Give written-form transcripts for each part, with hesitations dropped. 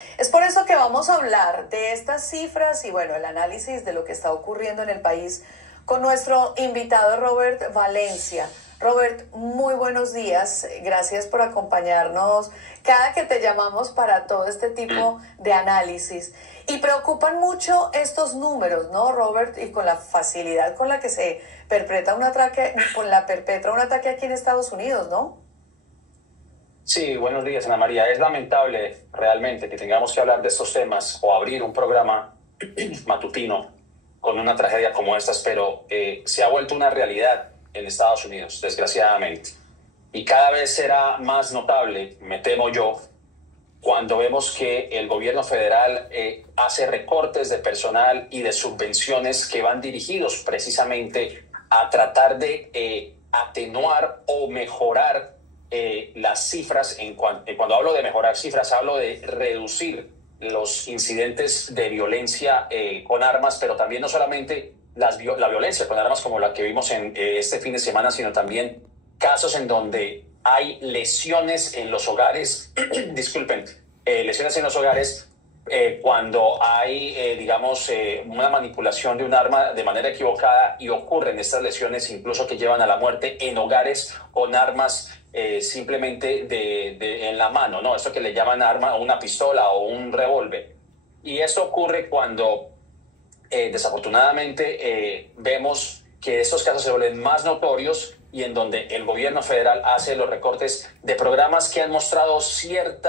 Es por eso que vamos a hablar de estas cifras y bueno, el análisis de lo que está ocurriendo en el país con nuestro invitado Robert Valencia. Robert, muy buenos días. Gracias por acompañarnos cada que te llamamos para todo este tipo de análisis. Y preocupan mucho estos números, ¿no, Robert? Y con la facilidad con la que se perpetra un ataque aquí en Estados Unidos, ¿no? Sí, buenos días, Ana María. Es lamentable realmente que tengamos que hablar de estos temas o abrir un programa matutino con una tragedia como estas, pero se ha vuelto una realidad en Estados Unidos, desgraciadamente. Y cada vez será más notable, me temo yo, cuando vemos que el gobierno federal hace recortes de personal y de subvenciones que van dirigidos precisamente a tratar de atenuar o mejorar las cifras. Cuando hablo de mejorar cifras, hablo de reducir los incidentes de violencia con armas, pero también no solamente la violencia con armas como la que vimos en este fin de semana, sino también casos en donde hay lesiones en los hogares, disculpen, lesiones en los hogares cuando hay, una manipulación de un arma de manera equivocada y ocurren estas lesiones incluso que llevan a la muerte en hogares con armas simplemente en la mano, ¿no? Esto que le llaman arma o una pistola o un revólver. Y esto ocurre cuando desafortunadamente vemos que estos casos se vuelven más notorios y en donde el gobierno federal hace los recortes de programas que han mostrado cierto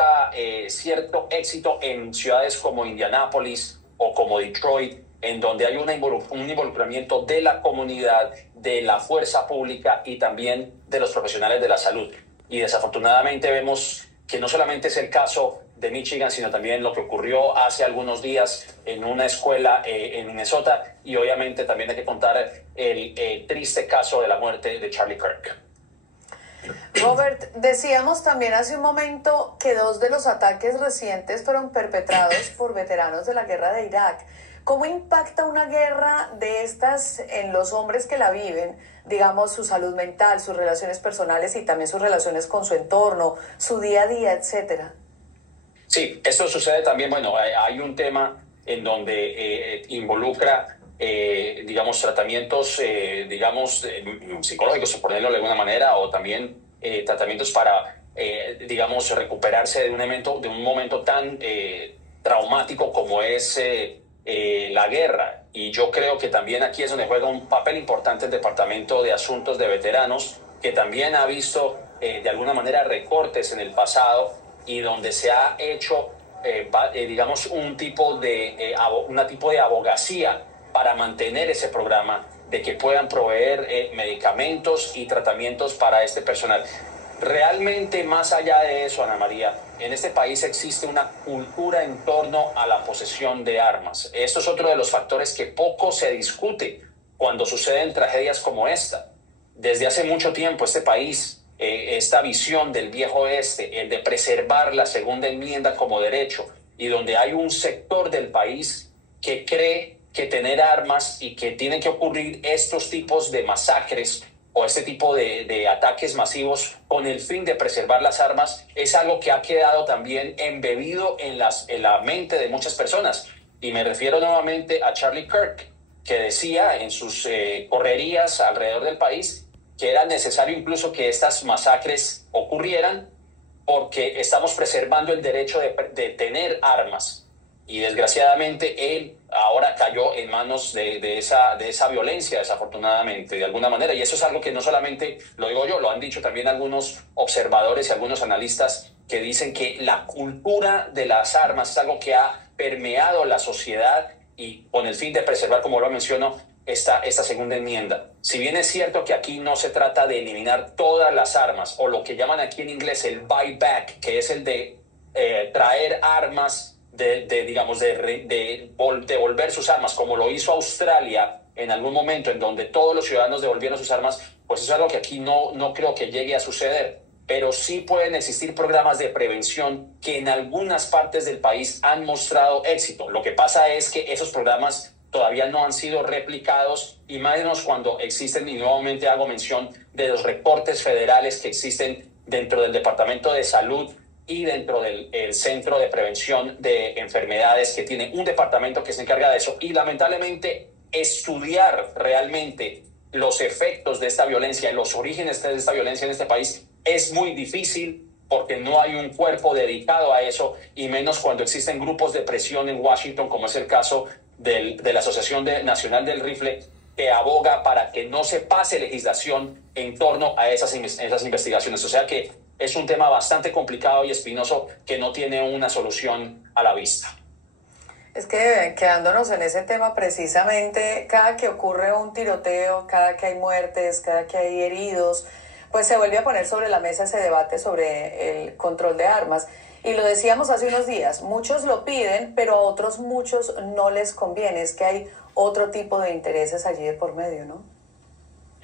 éxito en ciudades como Indianápolis o como Detroit, en donde hay un involucramiento de la comunidad, de la fuerza pública y también de los profesionales de la salud. Y desafortunadamente vemos que no solamente es el caso de Michigan, sino también lo que ocurrió hace algunos días en una escuela en Minnesota, y obviamente también hay que contar el triste caso de la muerte de Charlie Kirk. Robert, decíamos también hace un momento que dos de los ataques recientes fueron perpetrados por veteranos de la guerra de Irak. ¿Cómo impacta una guerra de estas en los hombres que la viven? Digamos, su salud mental, sus relaciones personales y también sus relaciones con su entorno, su día a día, etcétera. Sí, esto sucede también, bueno, hay un tema en donde involucra, tratamientos, psicológicos, por ponerlo de alguna manera, o también tratamientos para, recuperarse de un momento tan traumático como es la guerra. Y yo creo que también aquí es donde juega un papel importante el Departamento de Asuntos de Veteranos, que también ha visto de alguna manera recortes en el pasado y donde se ha hecho, un tipo de abogacía para mantener ese programa, de que puedan proveer medicamentos y tratamientos para este personal. Realmente, más allá de eso, Ana María, en este país existe una cultura en torno a la posesión de armas. Esto es otro de los factores que poco se discute cuando suceden tragedias como esta. Desde hace mucho tiempo este país, esta visión del viejo oeste, el de preservar la segunda enmienda como derecho, y donde hay un sector del país que cree que tener armas y que tienen que ocurrir estos tipos de masacres o este tipo de ataques masivos con el fin de preservar las armas, es algo que ha quedado también embebido en la mente de muchas personas. Y me refiero nuevamente a Charlie Kirk, que decía en sus correrías alrededor del país que era necesario incluso que estas masacres ocurrieran porque estamos preservando el derecho de tener armas. Y desgraciadamente él ahora cayó en manos de esa violencia, desafortunadamente, de alguna manera. Y eso es algo que no solamente lo digo yo, lo han dicho también algunos observadores y algunos analistas que dicen que la cultura de las armas es algo que ha permeado la sociedad y con el fin de preservar, como lo menciono, esta segunda enmienda. Si bien es cierto que aquí no se trata de eliminar todas las armas, o lo que llaman aquí en inglés el buyback, que es el de traer armas, devolver sus armas, como lo hizo Australia en algún momento, en donde todos los ciudadanos devolvieron sus armas, pues eso es algo que aquí no creo que llegue a suceder. Pero sí pueden existir programas de prevención que en algunas partes del país han mostrado éxito. Lo que pasa es que esos programas todavía no han sido replicados, y más cuando existen, y nuevamente hago mención de los recortes federales que existen dentro del Departamento de Salud y dentro del el Centro de Prevención de Enfermedades, que tiene un departamento que se encarga de eso. Y lamentablemente estudiar realmente los efectos de esta violencia, los orígenes de esta violencia en este país es muy difícil, porque no hay un cuerpo dedicado a eso, y menos cuando existen grupos de presión en Washington, como es el caso de la Asociación Nacional del Rifle, que aboga para que no se pase legislación en torno a esas investigaciones. O sea que es un tema bastante complicado y espinoso que no tiene una solución a la vista. Es que quedándonos en ese tema precisamente, cada que ocurre un tiroteo, cada que hay muertes, cada que hay heridos, pues se vuelve a poner sobre la mesa ese debate sobre el control de armas. Y lo decíamos hace unos días, muchos lo piden, pero a otros muchos no les conviene. Es que hay otro tipo de intereses allí de por medio, ¿no?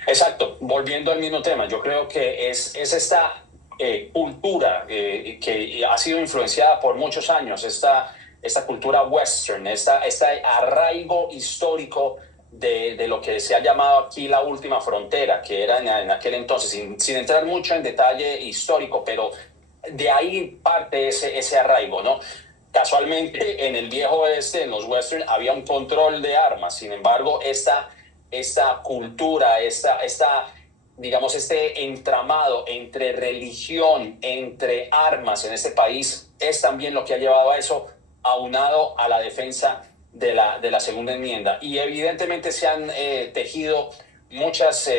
Exacto, volviendo al mismo tema, yo creo que es esta cultura que ha sido influenciada por muchos años, esta cultura western, este arraigo histórico de lo que se ha llamado aquí la última frontera, que era en aquel entonces, sin entrar mucho en detalle histórico, pero de ahí parte ese arraigo, ¿no? Casualmente, en el viejo oeste, en los western, había un control de armas. Sin embargo, esta cultura, digamos, este entramado entre religión, entre armas en este país, es también lo que ha llevado a eso, aunado a la defensa de la segunda enmienda. Y evidentemente se han tejido muchas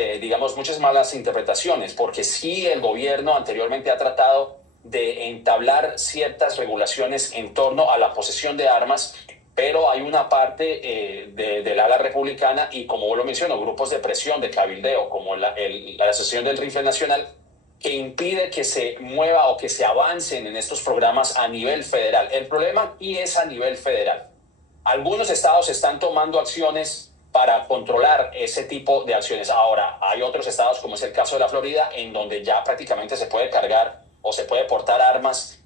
malas interpretaciones, porque sí, el gobierno anteriormente ha tratado de entablar ciertas regulaciones en torno a la posesión de armas, pero hay una parte del ala republicana, y como lo menciono, grupos de presión, de cabildeo, como la Asociación del Rifle Nacional, que impide que se mueva o que se avancen en estos programas a nivel federal. El problema aquí es a nivel federal. Algunos estados están tomando acciones para controlar ese tipo de acciones. Ahora, hay otros estados, como es el caso de la Florida, en donde ya prácticamente se puede cargar o se puede portar armas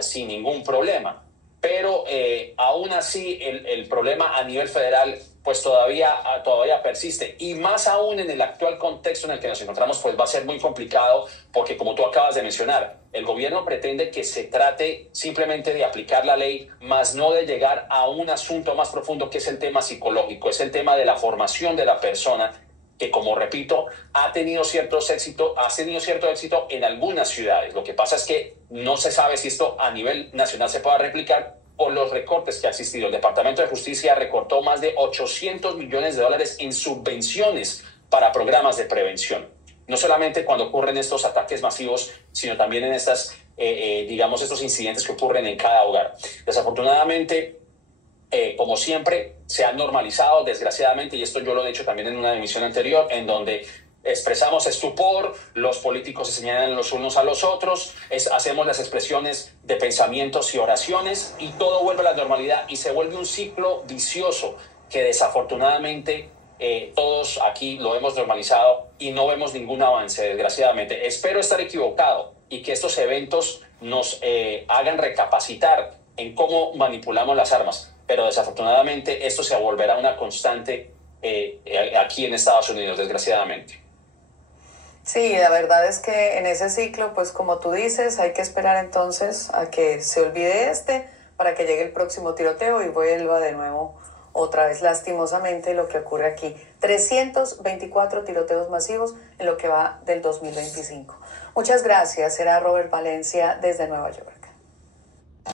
sin ningún problema. Pero aún así el problema a nivel federal pues todavía persiste, y más aún en el actual contexto en el que nos encontramos, pues va a ser muy complicado, porque como tú acabas de mencionar, el gobierno pretende que se trate simplemente de aplicar la ley, más no de llegar a un asunto más profundo, que es el tema psicológico, es el tema de la formación de la persona, que, como repito, ha tenido cierto éxito en algunas ciudades. Lo que pasa es que no se sabe si esto a nivel nacional se pueda replicar por los recortes que ha existido. El Departamento de Justicia recortó más de $800 millones en subvenciones para programas de prevención. No solamente cuando ocurren estos ataques masivos, sino también en estos incidentes que ocurren en cada hogar. Desafortunadamente, como siempre, se han normalizado, desgraciadamente, y esto yo lo he dicho también en una emisión anterior, en donde expresamos estupor, los políticos se señalan los unos a los otros, hacemos las expresiones de pensamientos y oraciones, y todo vuelve a la normalidad y se vuelve un ciclo vicioso que desafortunadamente todos aquí lo hemos normalizado y no vemos ningún avance, desgraciadamente. Espero estar equivocado y que estos eventos nos hagan recapacitar en cómo manipulamos las armas, pero desafortunadamente esto se volverá una constante aquí en Estados Unidos, desgraciadamente. Sí, la verdad es que en ese ciclo, pues como tú dices, hay que esperar entonces a que se olvide para que llegue el próximo tiroteo y vuelva de nuevo otra vez, lastimosamente, lo que ocurre aquí. 324 tiroteos masivos en lo que va del 2025. Muchas gracias. Era Robert Valencia desde Nueva York.